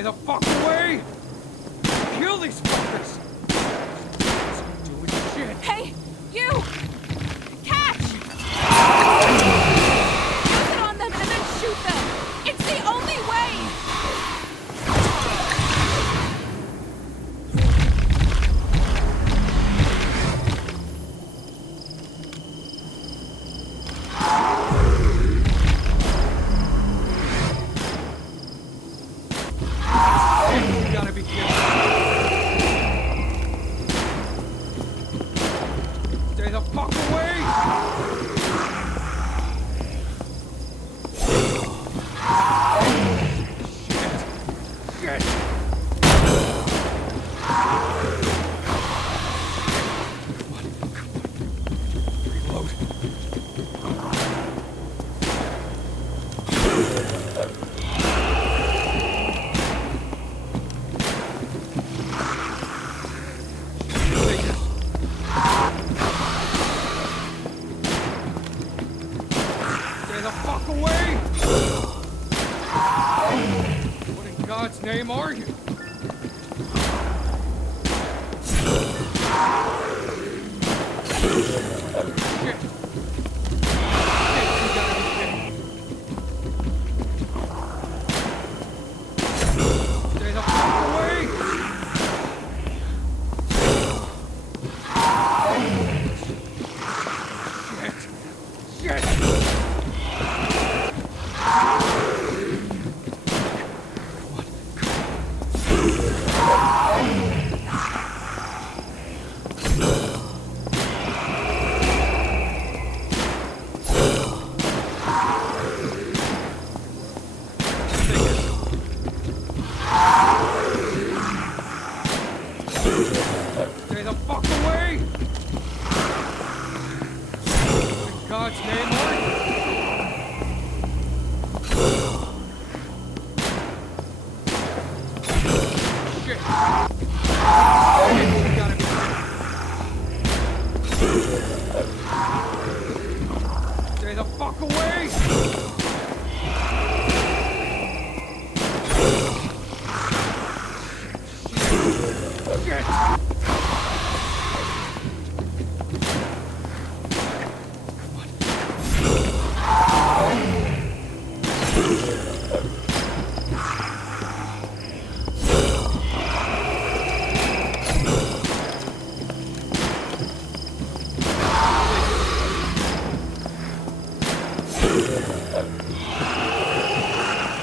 Stay the fuck away! Kill these fuckers! Stop doing shit! Hey, you! Catch! Use it on them and then shoot them! It's the only way! You gotta be kidding. Stay the fuck away! Shit! Shit! Come on, come on. Reload. Stay the fuck away! What in God's name are you? Shit. Shit, you gotta be kidding. Stay the fuck away! Shit! Shit! Stay the fuck away! In God's name, are you? Shit! Shit, you gotta be kidding. Stay the fuck away! Shit!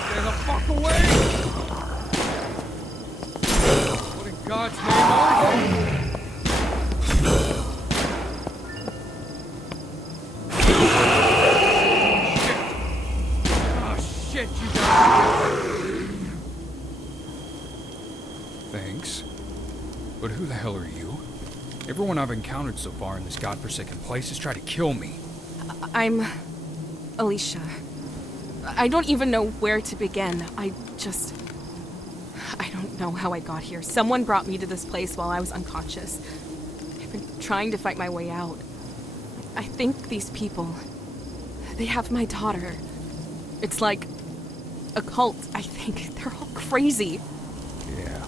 Stay the fuck away! What in God's name are you? Shit, you got. Thanks. But who the hell are you? Everyone I've encountered so far in this godforsaken place has tried to kill me. I'm Alicia. I don't even know where to begin. I don't know how I got here. Someone brought me to this place while I was unconscious. I've been trying to fight my way out. I think these people, they have my daughter. It's like a cult, I think. They're all crazy. Yeah,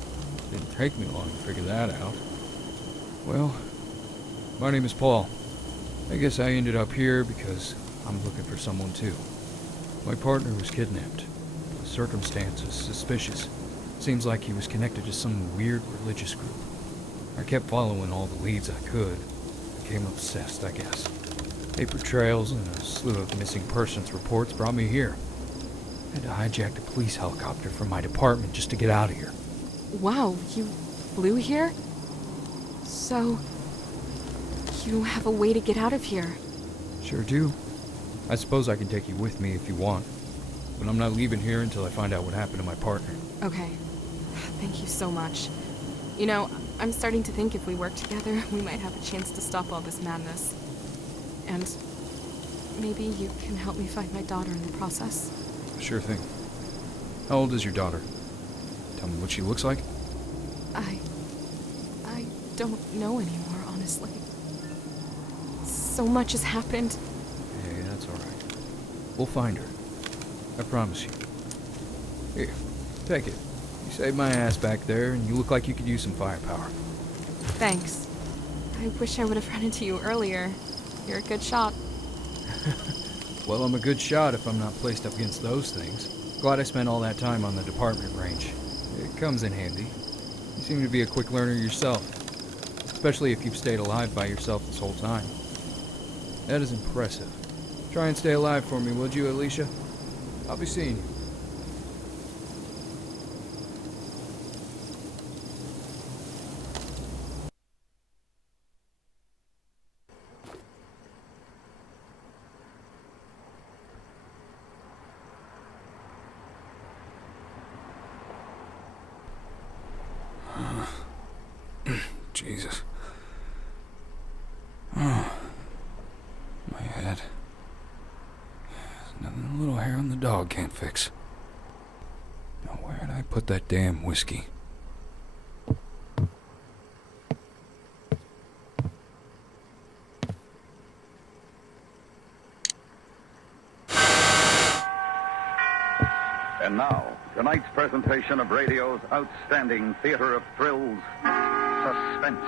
didn't take me long to figure that out. Well, my name is Paul. I guess I ended up here because I'm looking for someone too. My partner was kidnapped. The circumstances suspicious. Seems like he was connected to some weird religious group. I kept following all the leads I could. Became obsessed, I guess. Paper trails and a slew of missing persons reports brought me here. I had to hijack a police helicopter from my department just to get out of here. Wow, you flew here? So, you have a way to get out of here? Sure do. I suppose I can take you with me if you want. But I'm not leaving here until I find out what happened to my partner. Okay. Thank you so much. You know, I'm starting to think if we work together, we might have a chance to stop all this madness. And maybe you can help me find my daughter in the process. Sure thing. How old is your daughter? Tell me what she looks like? I don't know anymore, honestly. So much has happened. Hey, that's alright. We'll find her. I promise you. Here, take it. You saved my ass back there, and you look like you could use some firepower. Thanks. I wish I would have run into you earlier. You're a good shot. Well, I'm a good shot if I'm not placed up against those things. Glad I spent all that time on the department range. It comes in handy. You seem to be a quick learner yourself, especially if you've stayed alive by yourself this whole time. That is impressive. Try and stay alive for me, would you, Alicia? I'll be seeing you. Jesus. Oh. My head. There's nothing a little hair on the dog can't fix. Now where did I put that damn whiskey? And now, tonight's presentation of radio's outstanding theater of thrills, Suspense.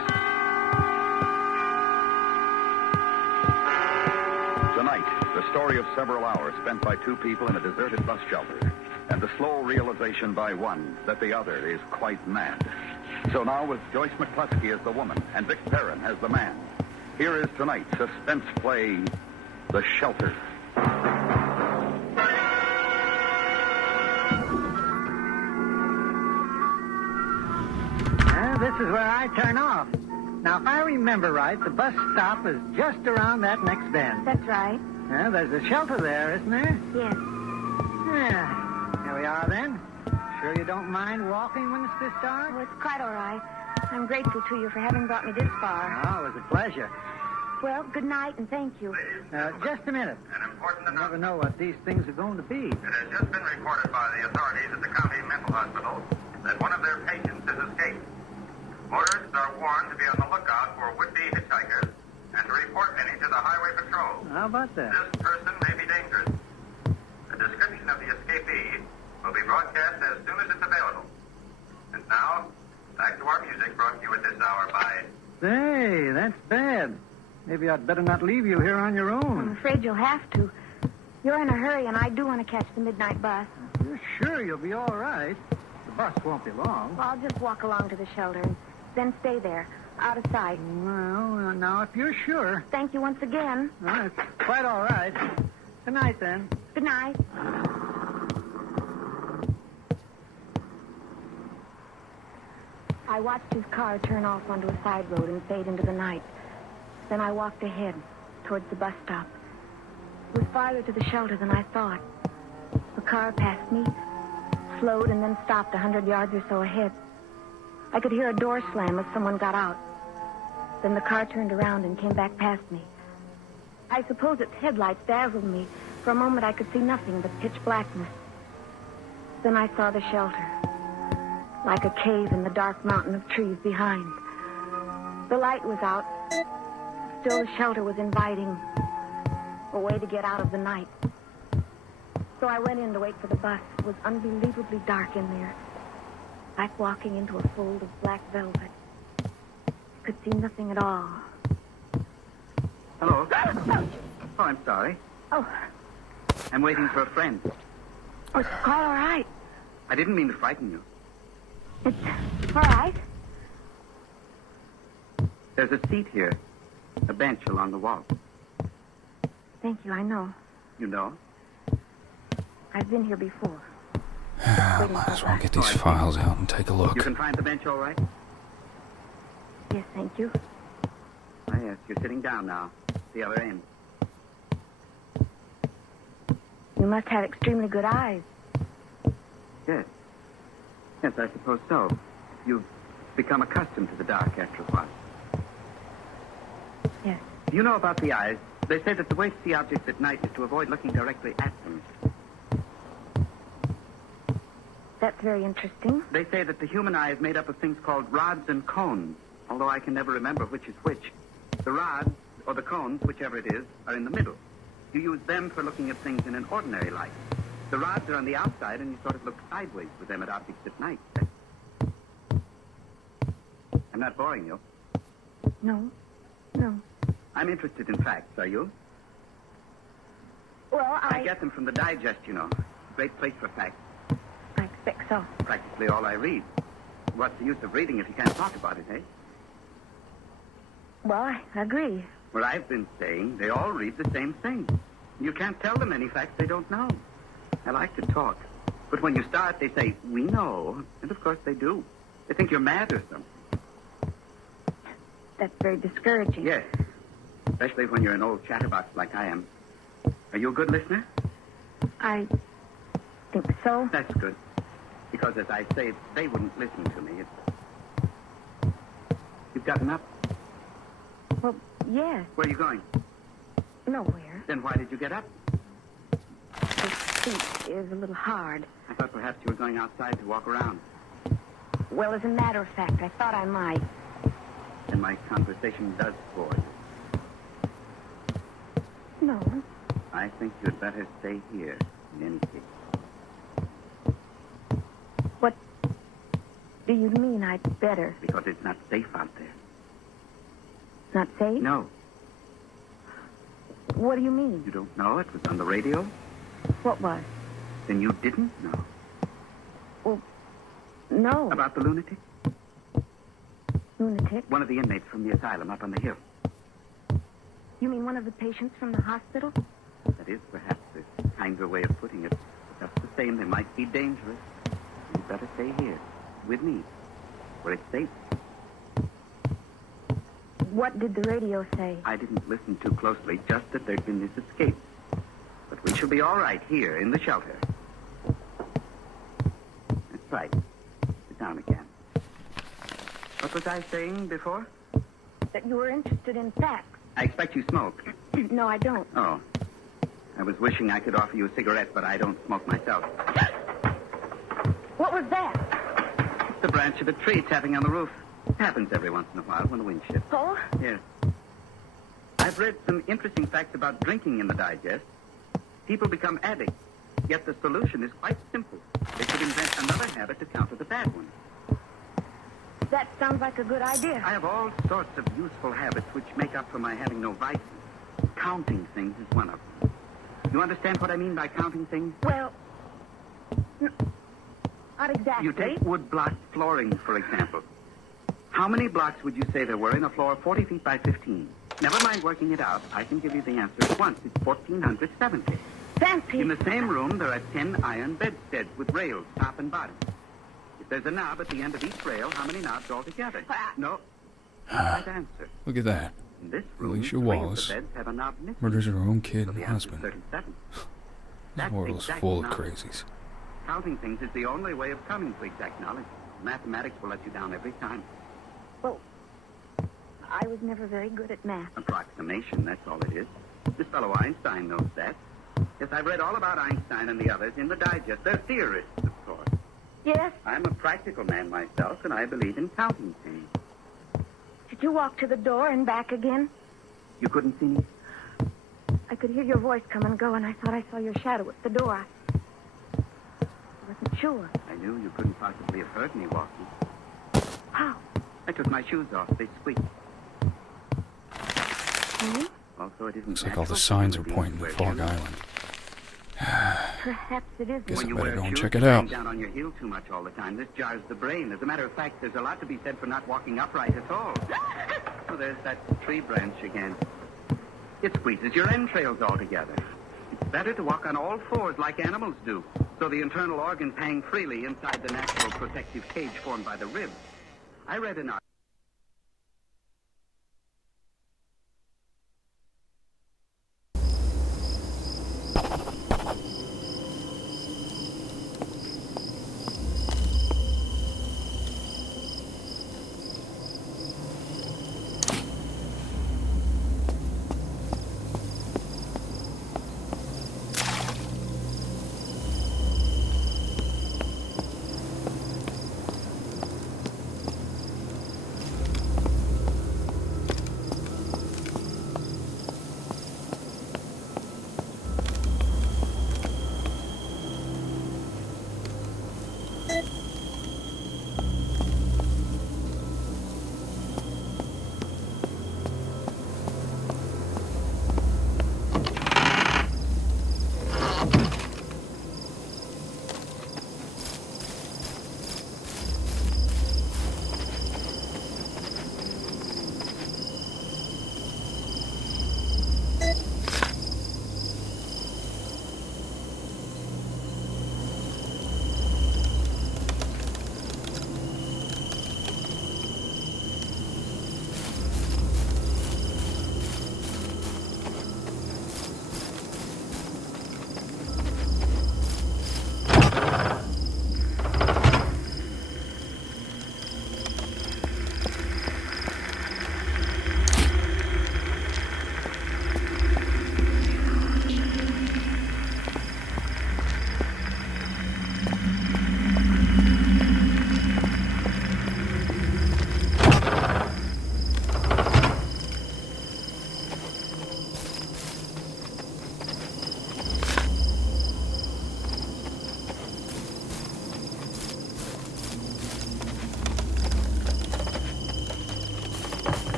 Tonight, the story of several hours spent by two people in a deserted bus shelter, and the slow realization by one that the other is quite mad. So now, with Joyce McCluskey as the woman and Vic Perrin as the man, here is tonight's suspense play, The Shelter. This is where I turn off. Now, if I remember right, the bus stop is just around that next bend. That's right. There's a shelter there, isn't there? Yes. Yeah. Here we are, then. Sure you don't mind walking when it's this dark? Well, it's quite all right. I'm grateful to you for having brought me this far. Oh, it was a pleasure. Well, good night and thank you. Just a minute. An important You never know what these things are going to be. It has just been reported by the authorities at the county mental hospital that one of their patients has escaped. Motorists are warned to be on the lookout for would-be hitchhikers and to report any to the highway patrol. How about that? This person may be dangerous. A description of the escapee will be broadcast as soon as it's available. And now, back to our music brought to you at this hour by... Say, that's bad. Maybe I'd better not leave you here on your I'm own. afraid you'll have to. You're in a hurry, and I do want to catch the midnight bus. You're sure you'll be all right? The bus won't be long. Well, I'll just walk along to the shelter and then stay there, out of sight. Well, now, if you're sure. Thank you once again. Well, it's quite all right. Good night, then. Good night. I watched his car turn off onto a side road and fade into the night. Then I walked ahead, towards the bus stop. It was farther to the shelter than I thought. The car passed me, slowed, and then stopped 100 yards or so ahead. I could hear a door slam as someone got out. Then the car turned around and came back past me. I suppose its headlights dazzled me. For a moment I could see nothing but pitch blackness. Then I saw the shelter, like a cave in the dark mountain of trees behind. The light was out. Still, the shelter was inviting, a way to get out of the night. So I went in to wait for the bus. It was unbelievably dark in there, like walking into a fold of black velvet. I could see nothing at all. Hello. Oh, I'm sorry. Oh, I'm waiting for a friend. it's quite all right. I didn't mean to frighten you. It's all right. There's a seat here. A bench along the wall. Thank you, I know. You know? I've been here before. Might as well get these files out and take a look. You can find the bench all right? Yes, thank you. Ah, yes, you're sitting down now. The other end. You must have extremely good eyes. Yes. Yes, I suppose so. You've become accustomed to the dark after a while. Yes. You know about the eyes. They say that the way to see objects at night is to avoid looking directly at them. That's very interesting. They say that the human eye is made up of things called rods and cones, although I can never remember which is which. The rods, or the cones, whichever it is, are in the middle. You use them for looking at things in an ordinary light. The rods are on the outside, and you sort of look sideways with them at objects at night. That's I'm not boring you. No. No. I'm interested in facts, are you? Well, I get them from the Digest, you know. Great place for facts. I expect so. Practically all I read. What's the use of reading if you can't talk about it, eh? Well, I agree. Well, I've been saying they all read the same thing. You can't tell them any facts they don't know. I like to talk. But when you start, they say, we know. And of course they do. They think you're mad or something. That's very discouraging. Yes. Especially when you're an old chatterbox like I am. Are you a good listener? I think so. That's good. Because as I say, they wouldn't listen to me. You've gotten up? Well, yes. Where are you going? Nowhere. Then why did you get up? This seat is a little hard. I thought perhaps you were going outside to walk around. Well, as a matter of fact, I thought I might. And my conversation does bore you. No. I think you'd better stay here, in any case. What do you mean I'd better? Because it's not safe out there. Not safe? No. What do you mean? You don't know? It was on the radio? What was? Then you didn't know. Well, no. About the lunatic? Lunatic? One of the inmates from the asylum up on the hill. You mean one of the patients from the hospital? That is perhaps a kinder way of putting it. But just the same, they might be dangerous. You'd better stay here, with me, where it's safe. What did the radio say? I didn't listen too closely, just that there'd been this escape. But we shall be all right here in the shelter. That's right. Sit down again. What was I saying before? That you were interested in facts. I expect you smoke. No, I don't. Oh. I was wishing I could offer you a cigarette, but I don't smoke myself. What was that? It's the branch of a tree tapping on the roof. It happens every once in a while when the wind shifts. Oh? Yes. I've read some interesting facts about drinking in the Digest. People become addicts, yet the solution is quite simple. They could invent another habit to counter the bad one. That sounds like a good idea. I have all sorts of useful habits which make up for my having no vices. Counting things is one of them. You understand what I mean by counting things? Well, not exactly. You take wood block flooring, for example. How many blocks would you say there were in a floor 40 feet by 15? Never mind working it out. I can give you the answer at once. It's 1,470. Fancy. In the same room, there are 10 iron bedsteads with rails, top and bottom. If there's a knob at the end of each rail, how many knobs altogether? No. Right answer. Look at that. In this room, Alicia 3 of the Wallace beds have a knob missing. murders her own kid So and the answer's husband. 37. This That's world is exact full of knowledge. crazies. Counting things is the only way of coming to exact knowledge. Mathematics will let you down every time. Well, I was never very good at math. Approximation, that's all it is. This fellow Einstein knows that. Yes, I've read all about Einstein and the others in the Digest. They're theorists, of course. Yes? I'm a practical man myself, and I believe in counting things. Did you walk to the door and back again? You couldn't see me? I could hear your voice come and go, and I thought I saw your shadow at the door. I wasn't sure. I knew you couldn't possibly have heard me walking. How? I took my shoes off. They squeaked. Hmm? Also, it isn't Looks like all the natural for signs are human beings pointing to to wear Fog shoes. Island. Perhaps it isn't. Guess When I you better wear go and shoes, check it you out. bang down on your heel too much all the time. This jars the brain. As a matter of fact, there's a lot to be said for not walking upright at all. Oh, there's that tree branch again. It squeezes your entrails all together. It's better to walk on all fours like animals do, so the internal organs hang freely inside the natural protective cage formed by the ribs. I read an article.